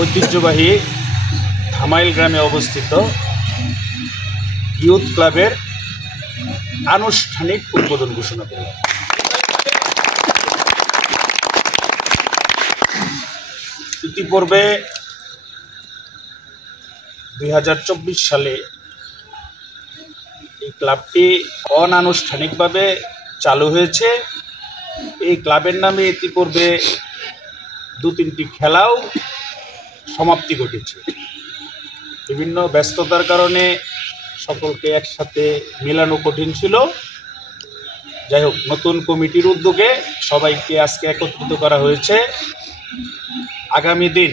ঐতিহ্যবাহী ধামাইল গ্রামে অবস্থিত ইউথ ক্লাবের আনুষ্ঠানিক উদ্বোধন ঘোষণা করলাম। ইতিপূর্বে 2024 সালে এই ক্লাবটি অনানুষ্ঠানিকভাবে চালু হয়েছে। এই ক্লাবের নামে ইতিপূর্বে 2-3টি খেলাও সমাপ্তি ঘটেছে। বিভিন্ন ব্যস্ততার কারণে সকলকে একসাথে মেলানো কঠিন ছিল। যাই হোক, নতুন কমিটির উদ্যোগে সবাইকে আজকে একত্রিত করা হয়েছে। আগামী দিন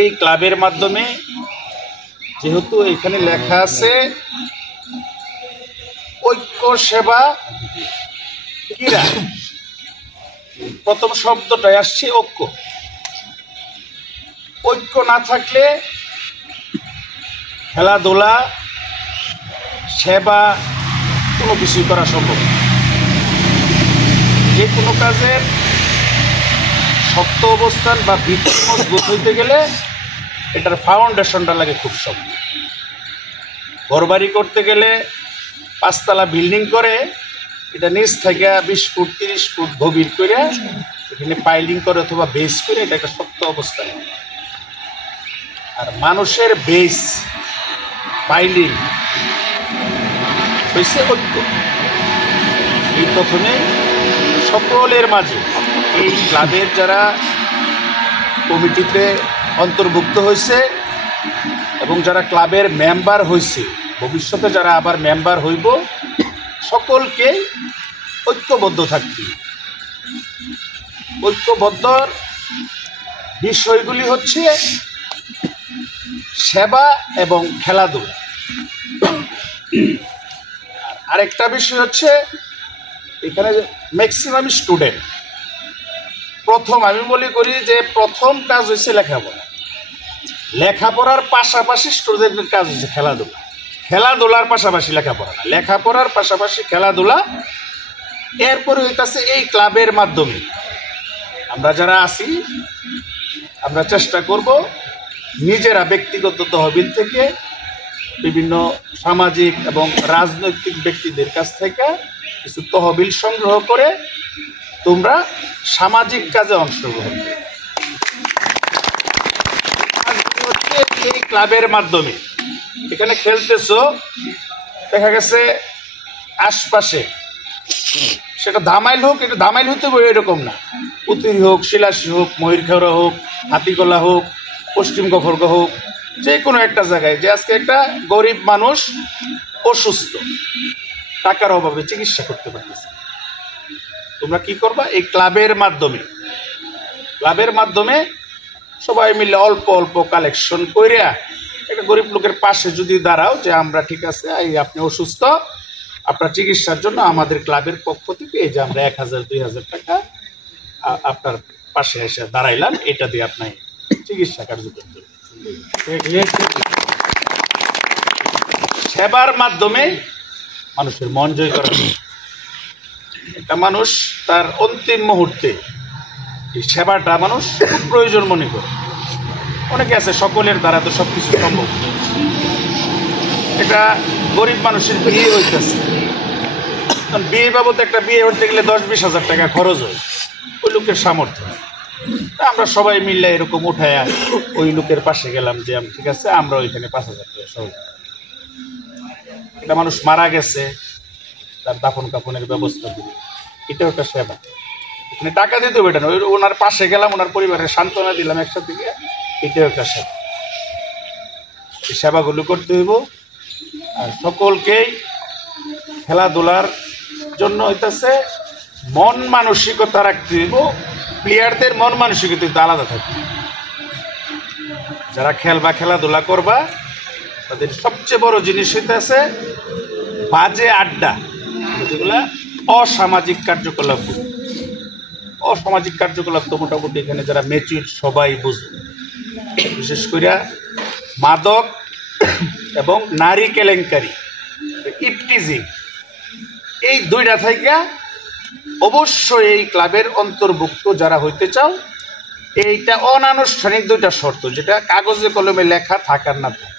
এই ক্লাবের মাধ্যমে, যেহেতু এখানে লেখা আছে ঐক্য সেবা ক্রীড়া, প্রথম শব্দটাই আসছে ঐক্য। ঐক্য না থাকলে খেলাধুলা, সেবা কোনো কিছুই করা সম্ভব না। যে কোনো কাজের শক্ত অবস্থান বা ভিত্তি মজবুত হইতে গেলে এটার ফাউন্ডেশনটা লাগে খুব শক্ত। ঘরবাড়ি করতে গেলে 5 তলা বিল্ডিং করে এটা নিচ থেকে 20 ফুট 30 ফুট গভীর করে এখানে পাইলিং করে অথবা বেস করে এটা একটা শক্ত অবস্থান। আর মানুষের বেস পাইলিং হয়েছে ঐক্য। এই প্রথমে সকলের মাঝে এই ক্লাবের যারা কমিটিতে অন্তর্ভুক্ত হয়েছে এবং যারা ক্লাবের মেম্বার হয়েছে, ভবিষ্যতে যারা আবার মেম্বার হইব, সকলকে ঐক্যবদ্ধ থাকতে। ঐক্যবদ্ধর বিষয়গুলি হচ্ছে সেবা এবং খেলাধুলা। আরেকটা বিষয় হচ্ছে এখানে ম্যাক্সিমাম স্টুডেন্ট, আমি মনে করি যে প্রথম কাজ হচ্ছে লেখাপড়া। লেখাপড়ার পাশাপাশি স্টুডেন্টের কাজ হচ্ছে খেলাধুলা। খেলাধুলার পাশাপাশি লেখাপড়া না, লেখাপড়ার পাশাপাশি খেলাধুলা। এরপরে হইতেছে এই ক্লাবের মাধ্যমে আমরা যারা আছি, আমরা চেষ্টা করব নিজেরা ব্যক্তিগত তহবিল থেকে বিভিন্ন সামাজিক এবং রাজনৈতিক ব্যক্তিদের কাছ থেকে কিছু তহবিল সংগ্রহ করে তোমরা সামাজিক কাজে অংশগ্রহণ করো। এই ক্লাবের মাধ্যমে এখানে খেলতেছো, দেখা গেছে আশপাশে সেটা ধামাইল হোক, এটা ধামাইল হইতে এরকম না, উতিরি হোক, শিলাসী হোক, ময়ূরখেওড়া হোক, হাতিগোলা হোক, পশ্চিম গফরগাঁও হোক, যে কোনো একটা জায়গায় যে আজকে একটা গরিব মানুষ অসুস্থ, টাকার অভাবে চিকিৎসা করতে পারতেছে, তোমরা কি করবা? এই ক্লাবের মাধ্যমে সবাই মিলে অল্প অল্প কালেকশন কইরা একটা গরিব লোকের পাশে যদি দাঁড়াও যে আমরা ঠিক আছে, এই আপনি অসুস্থ, আপনার চিকিৎসার জন্য আমাদের ক্লাবের পক্ষ থেকে এই যে আমরা 1000-2000 টাকা আপনার পাশে এসে দাঁড়াইলাম, এটা দিয়ে আপনি চিকিৎসা কার্যকর করবেন। সেবার মাধ্যমে মানুষের মন জয় করা। একটা মানুষ তার অন্তিম মুহূর্তে এই সেবাটা মানুষ খুব প্রয়োজন মনে করে। অনেকে আছে সকলের দ্বারা তো সবকিছু সম্ভব। এটা গরিব মানুষের বিয়ে হইতেছে, বিয়ে বাবদ একটা বিয়ে হতে গেলে 10-20 হাজার টাকা খরচ হয়, ওই লোকের সামর্থ্য। আমরা সবাই মিললে এরকম উঠায় ওই লোকের পাশে গেলাম যে ঠিক আছে, আমরা ওইখানে 5,000 টাকা সহজ। একটা মানুষ মারা গেছে, তার দাফন কাফনের ব্যবস্থা করি, এটাও একটা সেবা। এখানে টাকা দিতে হবে না, ওনার পাশে গেলাম, ওনার পরিবারের সান্ত্বনা দিলাম একসাথে গিয়ে, এটাও একটা সেবা। এই সেবাগুলো করতে হইব। আর সকলকেই খেলাধুলার জন্য হইতেছে মন মানসিকতা রাখতে হইব। প্লেয়ারদের মন মানসিকতা কিন্তু আলাদা থাকবে। যারা খেলাধুলা করবা তাদের সবচেয়ে বড় জিনিস হইতেছে বাজে আড্ডা, যেগুলা অসামাজিক কার্যকলাপ। অসামাজিক কার্যকলাপ তো মোটামুটি এখানে যারা ম্যাচিউর সবাই বুঝে। বিশেষ করে মাদক এবং নারী কেলেঙ্কারি, ইপটিজিং, এই দুইটা থেকে অবশ্যই এই ক্লাবের অন্তর্ভুক্ত যারা হইতে চাও এইটা অনানুষ্ঠানিক দুইটা শর্ত, যেটা কাগজে কলমে লেখা থাকার না থাকে।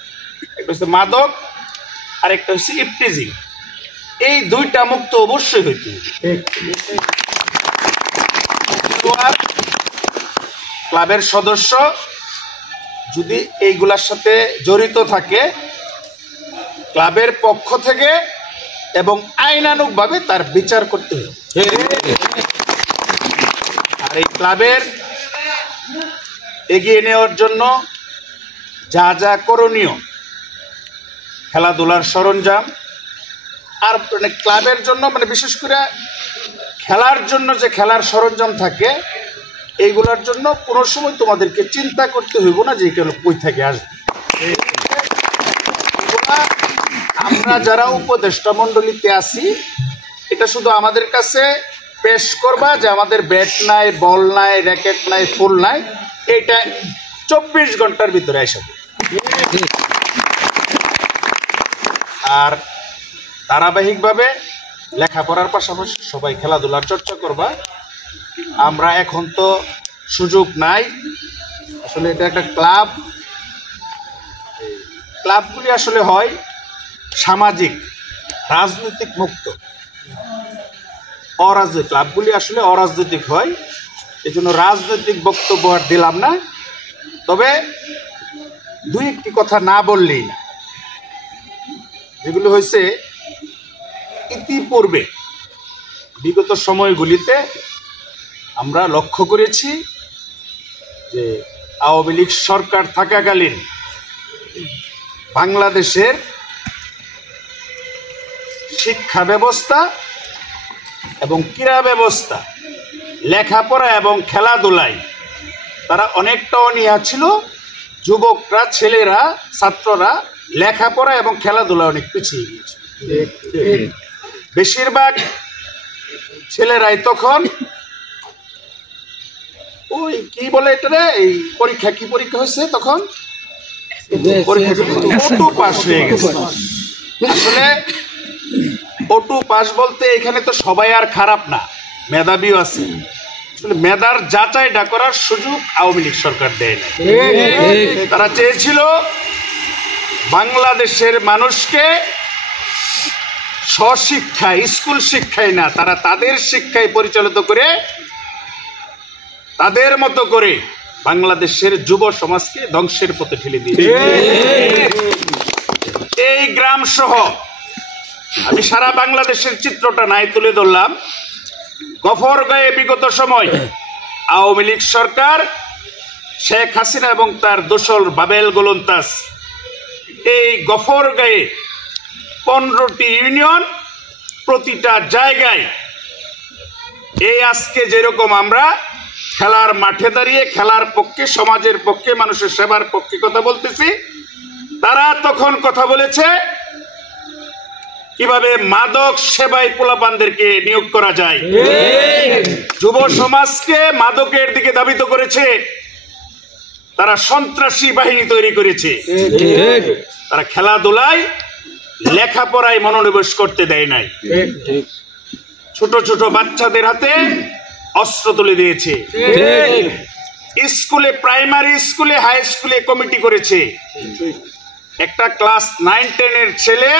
একটা হচ্ছে মাদক, আর একটা হচ্ছে ইফটিজিং। এই দুইটা মুক্ত অবশ্যই হইতে হবে। ক্লাবের সদস্য যদি এইগুলার সাথে জড়িত থাকে, ক্লাবের পক্ষ থেকে এবং আইনানুগভাবে তার বিচার করতে হবে। আর এই ক্লাবের এগিয়ে নেওয়ার জন্য যা যা করণীয়, খেলাধুলার সরঞ্জাম, আর মানে ক্লাবের জন্য মানে বিশেষ করে খেলার জন্য যে খেলার সরঞ্জাম থাকে, এইগুলোর জন্য কোনো সময় তোমাদেরকে চিন্তা করতে হইব না যে এগুলো কই থেকে আসবে। আমরা যারা উপদেষ্টা মণ্ডলীতে আছি, এটা শুধু আমাদের কাছে পেশ করবা যে আমাদের ব্যাট নাই, বল নাই, র্যাকেট নাই, ফুল নাই, এটা 24 ঘন্টার ভিতরে আসবে। আর ধারাবাহিকভাবে লেখাপড়ার পাশাপাশি সবাই খেলাধুলার চর্চা করবা। আমরা এখন তো সুযোগ নাই, আসলে এটা একটা ক্লাব। ক্লাবগুলি আসলে হয় সামাজিক, রাজনৈতিক মুক্ত। অরাজনৈতিক ক্লাবগুলি আসলে অরাজনৈতিক হয়, এই জন্য রাজনৈতিক বক্তব্য আর দিলাম না। তবে দুই একটি কথা না বললেই না, যেগুলো হয়েছে ইতিপূর্বে বিগত সময়গুলিতে আমরা লক্ষ্য করেছি যে আওয়ামী লীগ সরকার থাকাকালীন বাংলাদেশের শিক্ষা ব্যবস্থা এবং ক্রীড়া ব্যবস্থা, লেখাপড়া এবং খেলাধুলায় তারা অনেকটা অনীহা ছিল। যুবকরা, ছেলেরা, ছাত্ররা লেখাপড়া এবং খেলাধুলা অনেক পিছিয়ে গিয়েছে। বেশিরভাগ ছেলেরাই তখন ওই কি বলে এটা রে, এই পরীক্ষা, কি পরীক্ষা হয়েছে তখন, অটো পাস হয়ে গেছে। আসলে অটো পাস বলতে এখানে তো সবাই আর খারাপ না, মেধাবীও আছে। আসলে মেধার যাচাইটা করার সুযোগ আওয়ামী লীগ সরকার দেয় না। তারা চেয়েছিল বাংলাদেশের মানুষকে স্বশিক্ষায়, স্কুল শিক্ষায় না, তারা তাদের শিক্ষায় পরিচালিত করে তাদের মতো করে বাংলাদেশের যুব সমাজকে ধ্বংসের পথে ঠেলে দিয়েছে। এই গ্রাম সহ আমি সারা বাংলাদেশের চিত্রটা নাই তুলে ধরলাম। গফরগাঁয়ে বিগত সময় আওয়ামী লীগ সরকার, শেখ হাসিনা এবং তার দোসর বাবেল গোলন্দাজ এই গফরগাঁয়ে 15টি ইউনিয়ন, প্রতিটা জায়গায় এই আজকে যেরকম আমরা খেলার মাঠে দাঁড়িয়ে খেলার পক্ষে, সমাজের পক্ষে, মানুষের সেবার পক্ষে কথা বলতেছি, তারা তখন কথা বলেছে কিভাবে মাদক সেবায় পোলাপানদেরকে নিয়োগ করা যায়। যুব সমাজকে মাদকের দিকে ধাবিত করেছে, তারা সন্ত্রাসী বাহিনী তৈরি করেছে, তারা খেলাধুলায়, লেখাপড়ায় মনোনিবেশ করতে দেয় নাই। ছোট ছোট বাচ্চাদের হাতে অস্ত্র তুলে দিয়েছে। স্কুলে, প্রাইমারি স্কুলে, হাই স্কুলে কমিটি করেছে। একটা ক্লাস 9-10 ছেলে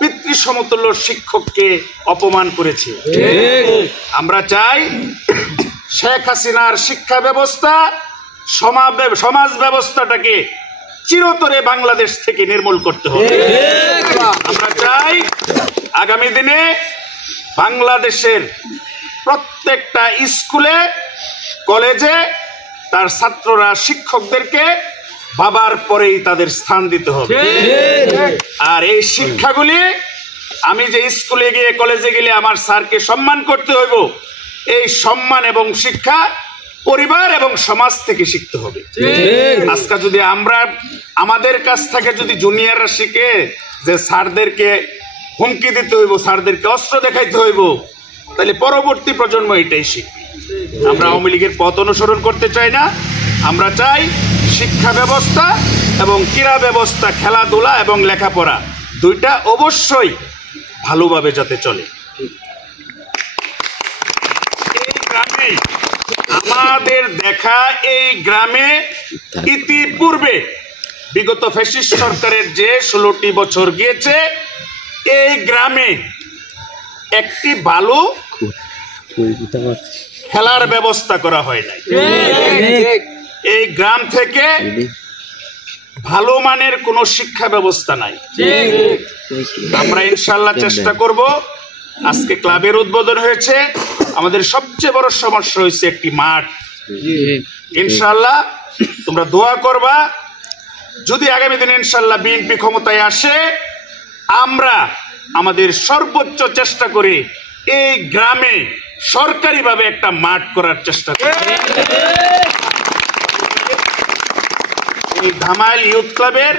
পিতৃ সমতুল্য শিক্ষককে অপমান করেছে। আমরা চাই শেখ হাসিনার শিক্ষা ব্যবস্থা, সমাজ ব্যবস্থাটাকে চিরতরে বাংলাদেশ থেকে নির্মূল করতে হবে। আমরা চাই আগামী দিনে বাংলাদেশের প্রত্যেকটা স্কুলে, কলেজে তার ছাত্ররা শিক্ষকদেরকে বাবার পরেই তাদের স্থান দিতে হবে। আর এই শিক্ষাগুলি, আমি যে স্কুলে গিয়ে, কলেজে গেলে আমার স্যারকে সম্মান করতে হইব, এই সম্মান এবং শিক্ষা পরিবার এবং সমাজ থেকে শিখতে হবে। আজকে যদি আমরা আমাদের কাছ থেকে যদি জুনিয়ররা শিখে যে স্যারদেরকে হুমকি দিতে হইব, স্যারদেরকে অস্ত্র দেখাইতে হইব, তাহলে পরবর্তী প্রজন্ম এটাই শিখবে। আমরা আওয়ামী লীগের পথ অনুসরণ করতে চাই না। আমরা চাই শিক্ষা ব্যবস্থা এবং ক্রীড়া ব্যবস্থা, খেলাধুলা এবং লেখাপড়া দুইটা অবশ্যই ভালোভাবে যাতে চলে। এই গ্রামে আমাদের দেখা এই গ্রামে ইতিপূর্বে বিগত ফ্যাসিস্ট সরকারের যে 16টি বছর গিয়েছে, এই গ্রামে একটি ভালো খেলার ব্যবস্থা করা হয় নাই। এই গ্রাম থেকে ভালো মানের কোনো শিক্ষা ব্যবস্থা নাই। আমরা ইনশাল্লাহ চেষ্টা করব। আজকে ক্লাবের উদ্বোধন হয়েছে, আমাদের সবচেয়ে বড় সমস্যা হয়েছে একটি মাঠ। ইনশাল্লাহ তোমরা দোয়া করবা, যদি আগামী দিনে ইনশাল্লাহ বিএনপি ক্ষমতায় আসে, আমরা আমাদের সর্বোচ্চ চেষ্টা করে এই গ্রামে সরকারিভাবে একটা মাঠ করার চেষ্টা করি। এই ধামাইল ইউথ ক্লাবের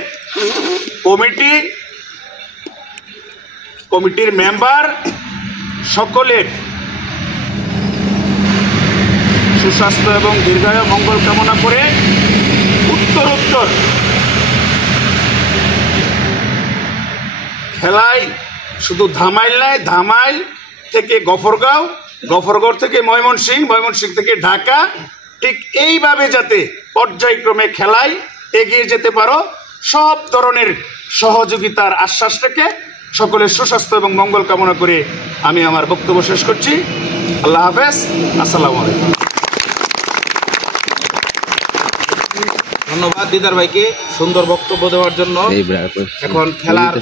কমিটির মেম্বার সকলের সুস্বাস্থ্য এবং দীর্ঘায়ু মঙ্গল কামনা করে উত্তর খেলায় শুধু ধামাইল নয়, ধামাইল থেকে গফরগাঁও, গফরগাঁও থেকে ময়মনসিংহ, ময়মনসিংহ থেকে ঢাকা, ঠিক এইভাবে যাতে পর্যায়ক্রমে খেলায় এগিয়ে যেতে পারো, সব ধরনের সহযোগিতার আশ্বাস রেখে সকলের সুস্বাস্থ্য এবং মঙ্গল কামনা করে আমি আমার বক্তব্য শেষ করছি। আল্লাহ হাফেজ, আসসালামু আলাইকুম। ধন্যবাদ দিদার ভাইকে সুন্দর বক্তব্য দেওয়ার জন্য। এখন খেলার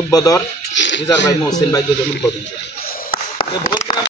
উদ্বোধন দিদার ভাই, মহসিন ভাই দুজন উদ্বোধন।